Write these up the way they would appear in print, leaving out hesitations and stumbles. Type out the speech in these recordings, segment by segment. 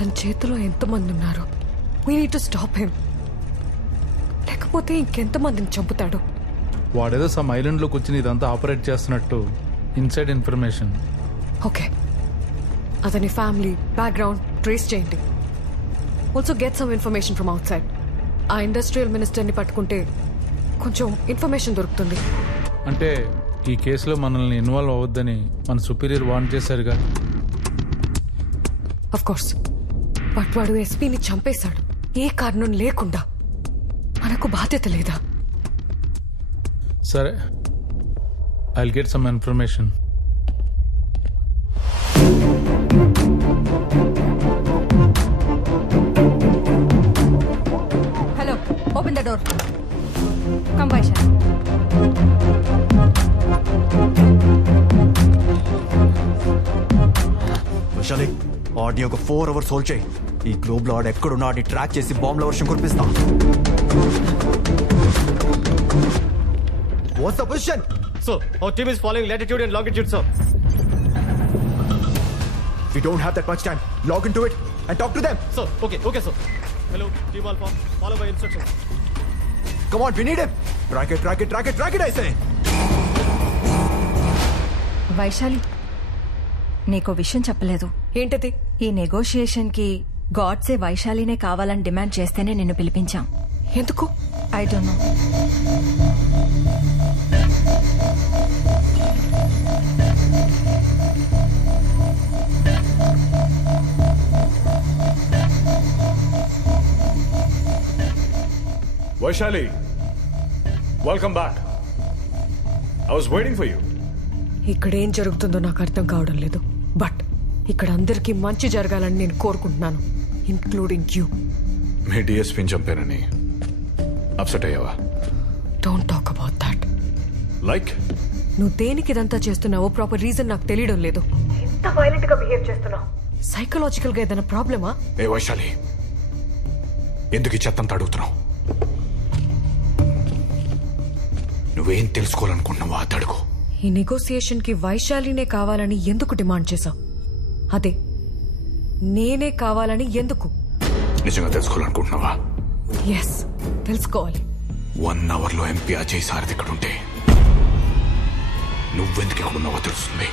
అతని చేతిలో ఎంతమంది ఉన్నారు? We need to stop him. లేకపోతే ఇంకెంతమందిని చంపుతాడు? వాడేదో సమ్ ఐలాండ్ లో కూర్చుని ఇదంతా ఆపరేట్ చేస్తున్నట్టు ఇన్సైడ్ ఇన్ఫర్మేషన్. ఓకే, అతని ఫ్యామిలీ బ్యాక్గ్రౌండ్ ట్రేస్ చేయండి. Also get some information from out side. ఆ ఇండస్ట్రియల్ మినిస్టర్ని పట్టుకుంటే కొంచెం ఇన్ఫర్మేషన్ దొరుకుతుంది. అంటే ఈ కేసులో మనల్ని ఇన్వాల్వ్ అవ్వద్దని మన సుపీరియర్ వార్న్ చేశారుగా. అఫ్ కోర్స్, బట్ వాడు ఎస్పీని చంపేశాడు ఏ కారణం లేకుండా. మనకు బాధ్యత లేదా? సరే, I'll get some information. Hello, open the door. Come Vaishali. Vaishali, ఆడిని ఒక 4 hours హోల్డ్ చేయి. ఈ గ్లోబ్ లో ఆడు ఎక్కడున్నా ఆడిని ట్రాక్ చేసి బాంబుల వర్షం కురిపిస్తా. What's the position? So, our team is following latitude and longitude, sir. We don't have that much time. Log into it and talk to them. Sir, okay, sir. Hello, Team Alpha. Follow my instructions. Come on, we need him. Track it, I say. Vaishali, నీకో విషయం చెప్పలేదు. ఏంటది? ఈ negotiation కి గాడ్సే వైశాలినే కావాలని demand చేస్తేనే నిన్ను పిలిపించాం. ఎందుకు? I don't know. Vaishali, welcome back. I was waiting for you. ఇక్కడ ఏం జరుగుతుందో నాకు అర్థం కావడం లేదు. బట్ ఇక్కడ అందరికీ మంచి జరగాలని నేను కోరుకుంటున్నాను, ఇంక్లూడింగ్ యూ. మీ డిఎస్పీని చంపానని అప్సెట్ అయ్యావా? Don't talk about that. Like నువ్వు దేనికి ఇదంతా చేస్తున్నావో ప్రాపర్ రీజన్ నాకు తెలియడం లేదు. ఎంత వైలెంట్ గా బిహేవ్ చేస్తున్నావు? సైకలాజికల్ గా ఏదైనా ప్రాబ్లమా? ఏ వైశాలి, ఎందుకు ఈ చెత్తంతా అడుగుతున్నావు? నువ్వేం తెలుసుకోవాలనుకుంటున్నావో అది అడుగు. ఈ నెగోసియేషన్ కి వైశాలినే కావాలని ఎందుకు డిమాండ్ చేశావు? అదే, నేనే కావాలని ఎందుకు? నిజంగా తెలుసుకోవాలనుకుంటున్నావా? ఎస్, తెలుసుకోవాలి. 1 hour లో ఎంపీ అజయ్ సారథి ఇక్కడ ఉంటే నువ్వెందుకు ఇక్కడ ఉన్నావో తెలుస్తుంది.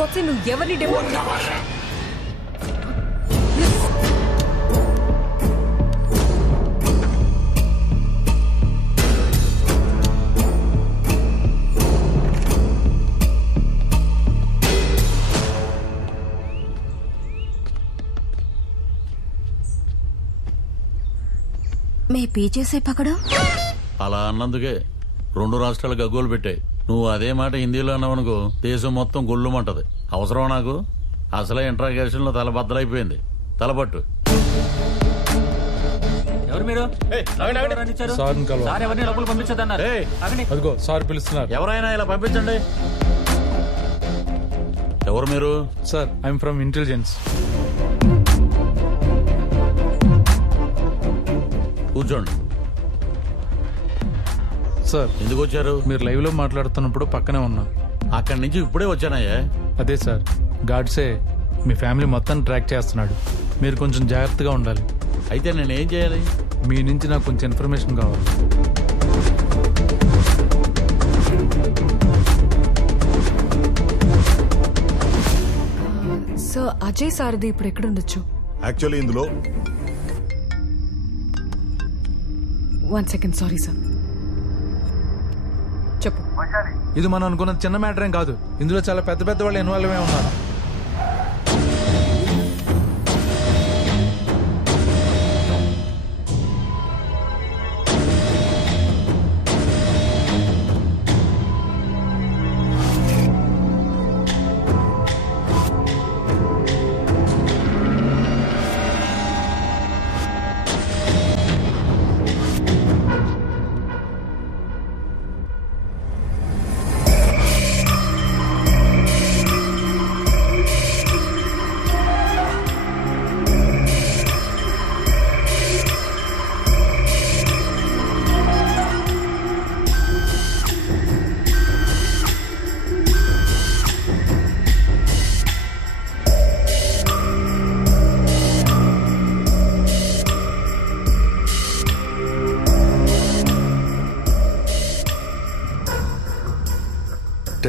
కొత్త నువ్వు ఎవరిని డిమాండ్? 1 hour. మే పీछे से पकड़ो. అలా అన్నందుకే 2 రాష్ట్రాలు గగ్గోలు పెట్టాయి. నువ్వు అదే మాట హిందీలో అన్నావనుకో దేశం మొత్తం గొల్లుమంటది. అవసరం నాకు? అసలే ఇంట్రాగేషన్ లో తల బద్దలైపోయింది. తలపట్టు. ఎవరు మీరు? సార్ని కలవాలి. సార్ ఎవరిని లోపల పంపించదన్నారు. అదిగో సార్ పిలుస్తున్నారు. ఎవరైనా ఇలా పంపించండి. ఎవరు మీరు? Sir, I'm from intelligence. కూర్చోండి. సార్, ఎందుకు వచ్చారు? మీరు లైవ్ లో మాట్లాడుతున్నప్పుడు పక్కనే ఉన్నా. అక్కడి నుంచి ఇప్పుడే వచ్చానయ్యా. అదే సార్, గాడ్సే మీ ఫ్యామిలీ మొత్తాన్ని ట్రాక్ చేస్తున్నాడు. మీరు కొంచెం జాగ్రత్తగా ఉండాలి. అయితే నేనేం చేయాలి? మీ నుంచి నాకు కొంచెం ఇన్ఫర్మేషన్ కావాలి. సార్, అజయ్ సారథి ఇప్పుడు ఎక్కడుండొచ్చు? యాక్చువల్లీ ఇందులో 1 second, సారీ సార్. చెప్పు. ఇది మనం అనుకున్న చిన్న మ్యాటర్ ఏం కాదు. ఇందులో చాలా పెద్ద పెద్ద వాళ్ళు ఇన్వాల్వ్ అయి ఉన్నారు.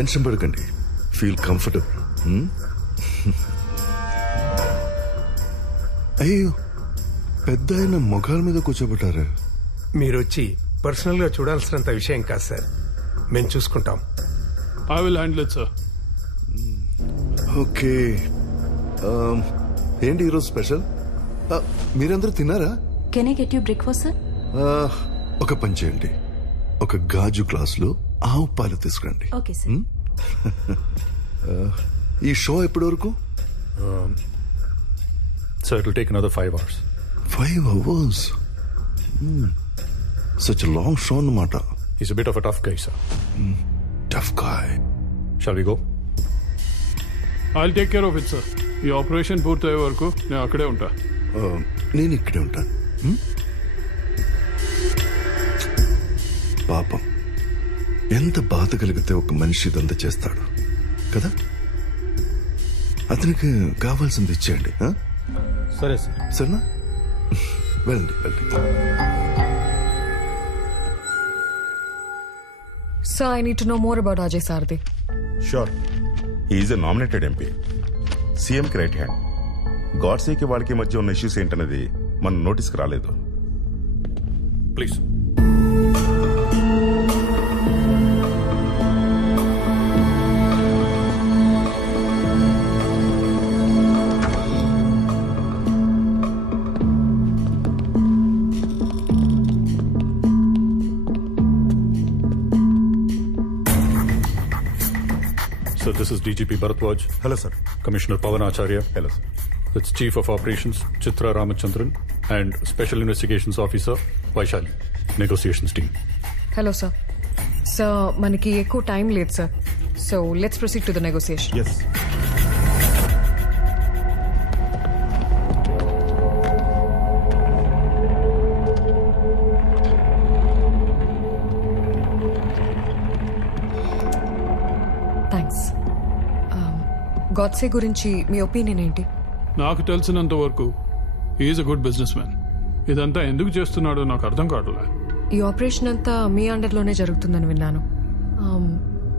టెన్షన్ పడకండి, ఫీల్ కంఫర్టబుల్. అయ్యో, పెద్ద ఆయన మొఖాల మీద కూర్చోబెట్టారా? మీరొచ్చి పర్సనల్ గా చూడాల్సినంత విషయం కాదు సార్, మేము చూసుకుంటాం. I will handle it sir. Okay. ఏంటి ఈరోజు స్పెషల్? మీరందరూ తిన్నారా? Can I get you breakfast sir? ఒక పని చేయండి, ఒక గాజు గ్లాసులో ఆవు పాలు తీసుకురండి. Okay sir. ఈ షో ఎప్పటి వరకు? Sir, it will take another 5 hours. 5 hours? Such a long show అన్నమాట. He's a bit of a tough guy, sir. Tough guy. Shall we go? I'll take care of it, sir. ఈ operation పూర్తయ్యే వరకు నేను అక్కడే ఉంటా. నేను ఇక్కడే ఉంటాను. పాపం, ఎంత బాధ కలిగితే ఒక మనిషి ఇదంతా చేస్తాడు కదా. అతనికి కావాల్సింది ఇచ్చేయండి. సరే సార్. సరేనా? వెళ్ళండి వెళ్ళండి. Sir, I need to know more about Ajay Sarde. Sure. He is a nominated MP. CM కి రైట్ హ్యాండ్. గాడ్సేకి వాళ్ళకి మధ్య ఉన్న ఇష్యూస్ ఏంటనేది మన నోటీస్కి రాలేదు. Please. So this is DGP Bharatwaj. Hello, sir. Commissioner Pawan Acharya. Hello, sir. That's Chief of Operations Chitra Ramachandran and Special Investigations Officer Vaishali. Negotiations team. Hello, sir. Sir, మనకి ఎక్కువ time లేదు sir. So let's proceed to the negotiation. Yes. Thanks. Godse గురించి మీ opinion ఏంటి? నాకు తెలిసినంత వరకు is a good business man. ఇదంతా ఎందుకు చేస్తున్నాడో నాకు అర్థం కావట్లే. ఈ ఆపరేషన్ అంతా మీ అండర్లోనే జరుగుతుందని విన్నాను.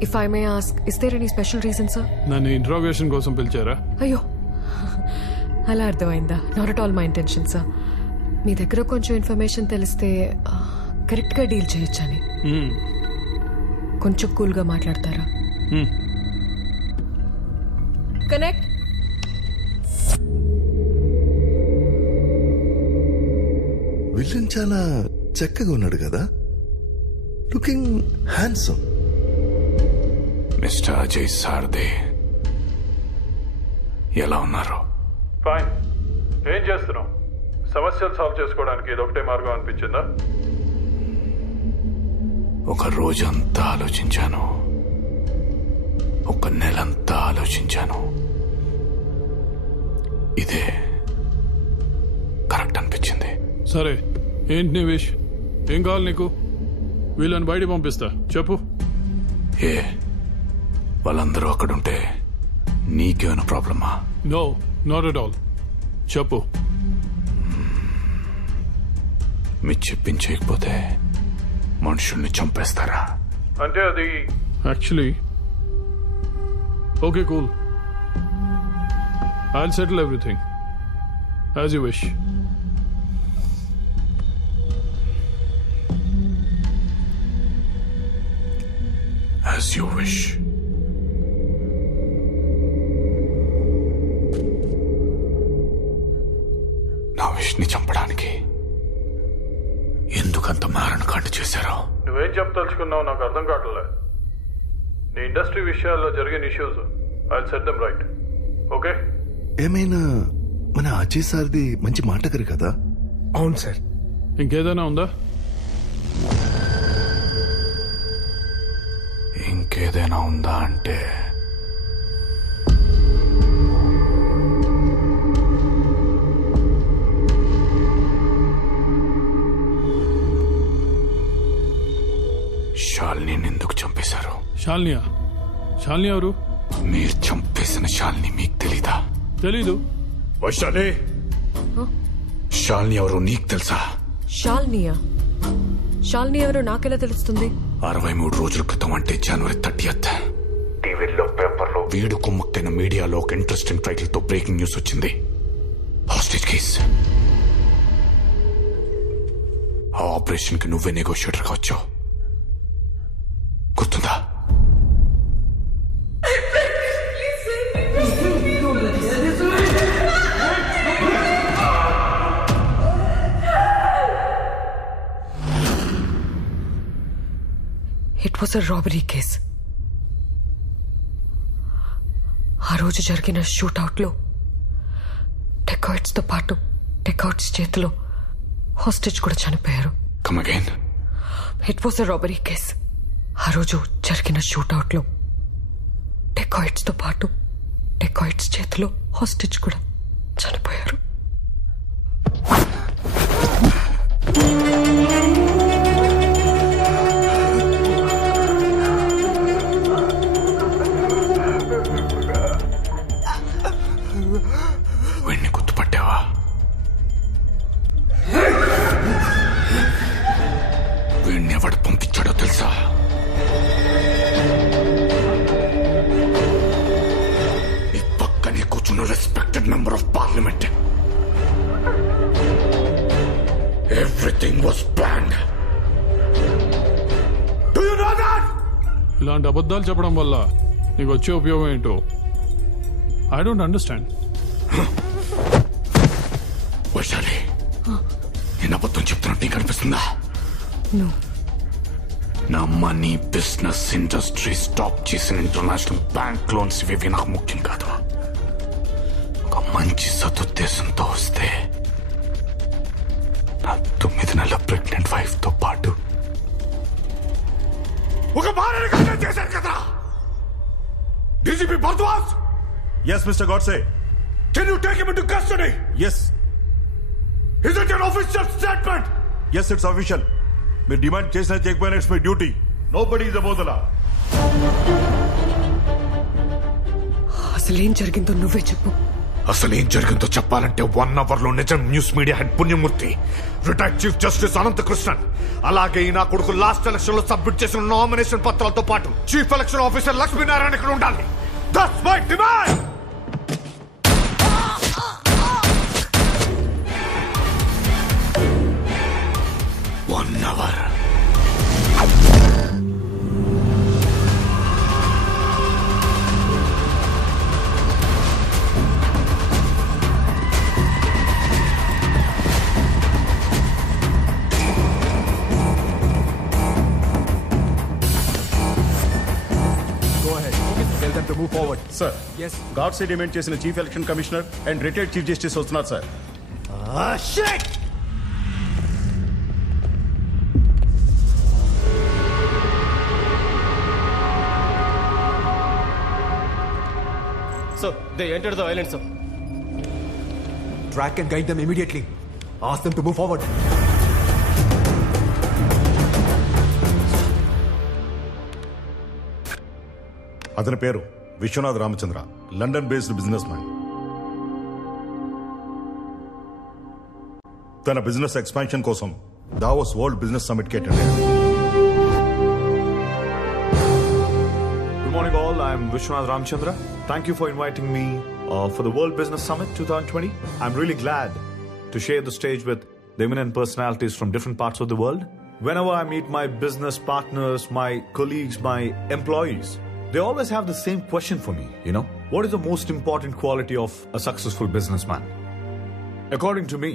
If I may ask, is there any special reason sir? నన్ను ఇంట్రాగేషన్ కోసం పిలిచారా? అయ్యో, అలా అర్థమైందా? Not at all my intention sir. మీ దగ్గర కొంచెం ఇన్ఫర్మేషన్ తెలిస్తే కరెక్ట్గా డీల్ చేయొచ్చని. కొంచెం కూల్గా మాట్లాడతారా? కనెక్ట్. విలన్ చాలా చక్కగా ఉన్నాడు కదా, లుకింగ్ హ్యాండ్సమ్. మిస్టర్ అజయ్ సార్దే, ఎలా ఉన్నారు? ఫైన్. ఏం చేస్తున్నావు? సమస్యలు సాల్వ్ చేసుకోవడానికి ఇదొకటే మార్గం అనిపించిందా? ఒక రోజంతా ఆలోచించాను, ఒక నెలంతా ఆలోచించాను. ఇదే కరెక్ట్ అనిపించింది. సరే, ఏంటి నీ విష్? ఏం కావాలి నీకు? వీళ్ళని బయట పంపిస్తా, చెప్పు. ఏ వాళ్ళందరూ అక్కడుంటే నీకేమైనా ప్రాబ్లమా? No, not at all. చెప్పు. మీరు చెప్పించకపోతే మనుషుల్ని చంపేస్తారా? అంటే అది actually okay, cool. I'll settle everything as you wish. As you wish. నా విష్ ని చంపడానికి ఎందుకంత మారణకాండ చేశారో? నువ్వేం చెప్పదలుచుకున్నావు నాకు అర్థం కావట్లే. నీ ఇండస్ట్రీ విషయాల్లో జరిగిన issues I'll set them right. Okay? ఏమైనా మన అజయ్ సార్ది మంచి మాటగారు కదా? అవును సార్. ఇంకేదైనా ఉందా? ఇంకేదైనా ఉందా అంటే శాలిని ఎందుకు చంపేశారు? శాలినియా? శాలిని ఎవరు? మీరు చంపేసిన శాలిని మీకు తెలీదా? తెలీదు. వైశాలి, శాలిని ఎవరు నీకు తెలుసా? శాలినియా? శాలిని ఎవరో నాకెలా తెలుస్తుంది? 63 రోజుల క్రితం, అంటే జనవరి 30th టీవీల్లో పేపర్లో వీడు కుమ్మక్కైన మీడియాలో ఒక ఇంట్రెస్టింగ్ టైటిల్ తో బ్రేకింగ్ న్యూస్ వచ్చింది. Hostage case. ఆ ఆపరేషన్ కి నువ్వే నెగోషియేటర్ గా వచ్చావు, గుర్తుందా? It was a robbery case. ఆ రోజు జరిగిన షూట్అవుట్లో డెకాయిట్స్ తో పాటు డెకాయిట్స్ చేతిలో హాస్టేజ్ కూడా చనిపోయారు. Come again. It was a robbery case. ఆ రోజు జరిగిన షూట్అవుట్లో డెకాయిట్స్ తో పాటు డెకాయిట్స్ చేతిలో హాస్టేజ్ కూడా చనిపోయారు. వీడిని గుర్తుపట్టావా? వీడిని ఎవడు పంపించాడో తెలుసా? ఈ పక్కనే కూర్చున్న respected member of parliament. Everything was planned. Do you know that? ఇలాంటి అబద్ధాలు చెప్పడం వల్ల నీకు వచ్చే ఉపయోగం ఏంటో ఐ డోంట్ అండర్స్టాండ్. వైశాలి, నేను అబద్ధం చెప్తున్నట్టు నీకు అనిపిస్తుందా? నా మనీ, బిజినెస్, ఇండస్ట్రీ, స్టాప్ చేసిన ఇంటర్నేషనల్ బ్యాంక్ లోన్స్ ఇవి నాకు ముఖ్యం కాదు. ఒక మంచి సదుద్దేశంతో వస్తే నా 9 నెలల ప్రెగ్నెంట్ వైఫ్ తో పాటు ఒక భార్యని కన్నం చేశారు కదా DGP Bharadwaj. Yes, Mr. Godse. Can you take him into custody? Yes. Is it an official statement? Yes, it's official. మీరు డిమాండ్ చేసినా చేయకపోయినా it's my duty. Nobody is above the law. అసలేం జరిగిందో నువ్వే చెప్పు. అసలేం జరిగిందో చెప్పాలంటే 1 hour లో నిజం news media head Punyamurthy, retired chief justice Ananthakrishnan, అలాగే నా కొడుకు లాస్ట్ ఎలక్షన్ లో సబ్మిట్ చేసిన నామినేషన్ పత్రాలతో పాటు చీఫ్ ఎలక్షన్ ఆఫీసర్ లక్ష్మీనారాయణ ఇక్కడ ఉండాలి. That's my demand. Sir, Godse demand చేసిన chief election commissioner and retired chief justice వస్తున్నారు sir. So, they entered the island, sir. Track and guide them immediately. Ask them to move forward. అతని పేరు Vishwanath Ramachandra, London based businessman. తన business expansion కోసం Davos world business summit కి attend అయ్యాడు. Good morning all, I am Vishwanath Ramchandra. Thank you for inviting me for the World Business Summit 2020. I'm really glad to share the stage with the eminent personalities from different parts of the world. Whenever I meet my business partners, my colleagues, my employees, they always have the same question for me, what is the most important quality of a successful businessman? According to me,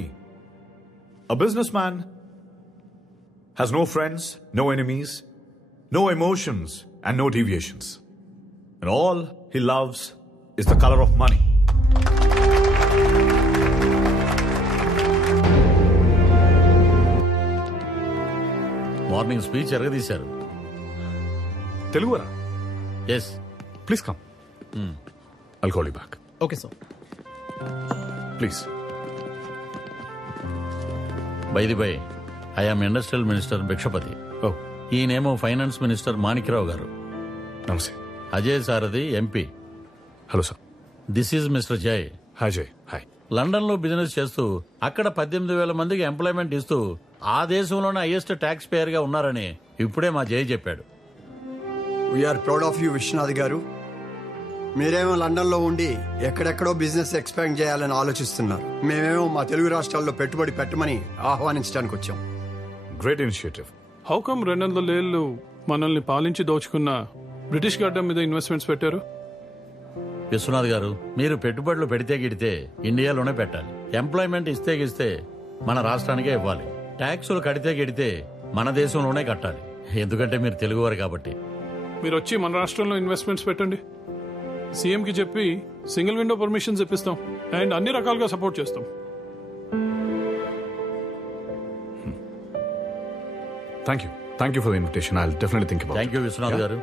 a businessman has no friends, no enemies, no emotions, and no deviations. And all he loves is the color of money. Morning speech ఎరగదీశారు. తెలుగురా? Yes. Please come. I'll call you back. Okay, sir. Please. By the by, I am industrial minister Bhikshapathi. ఈయనేమో finance minister Manikyarao గారు. నమస్తే. Ajay Sarathi MP. Hello sir. This is mister Jay. Hi Jay. Hi. London లో business చేస్తూ అక్కడ 18,000 మందికి employment ఇస్తూ ఆ దేశంలోనే హైయెస్ట్ ట్యాక్స్ పేయర్ గా ఉన్నారని ఇప్పుడే మా జయ్ చెప్పాడు. We're proud of you Vishwanath garu. మీరేమో లండన్లో ఉండి ఎక్కడెక్కడో బిజినెస్ ఎక్స్పాండ్ చేయాలని ఆలోచిస్తున్నారు. మేమేమో మా తెలుగు రాష్ట్రాల్లో పెట్టుబడి పెట్టమని ఆహ్వానించడానికి వచ్చాం. Great initiative. హౌ కమ్ 200 ఏళ్ళు మనల్ని పాలించి దోచుకున్న బ్రిటిష్ గడ్డ మీద ఇన్వెస్ట్మెంట్స్ పెట్టారు? విశ్వనాథ్ గారు, మీరు పెట్టుబడులు పెడితే గిడితే ఇండియాలోనే పెట్టాలి. ఎంప్లాయ్మెంట్ ఇస్తే గిస్తే మన రాష్ట్రానికే ఇవ్వాలి. ట్యాక్సులు కడితే గిడితే మన దేశంలోనే కట్టాలి. ఎందుకంటే మీరు తెలుగువారు కాబట్టి. మీరు వచ్చి మన రాష్ట్రంలో ఇన్వెస్ట్మెంట్స్ పెట్టండి. సీఎంకి చెప్పి సింగిల్ విండో పర్మిషన్స్ ఇప్పిస్తాం అండ్ అన్ని రకాలుగా సపోర్ట్ చేస్తాం. Thank you for the invitation. I will definitely think about it. Thank you Vishwanath గారు.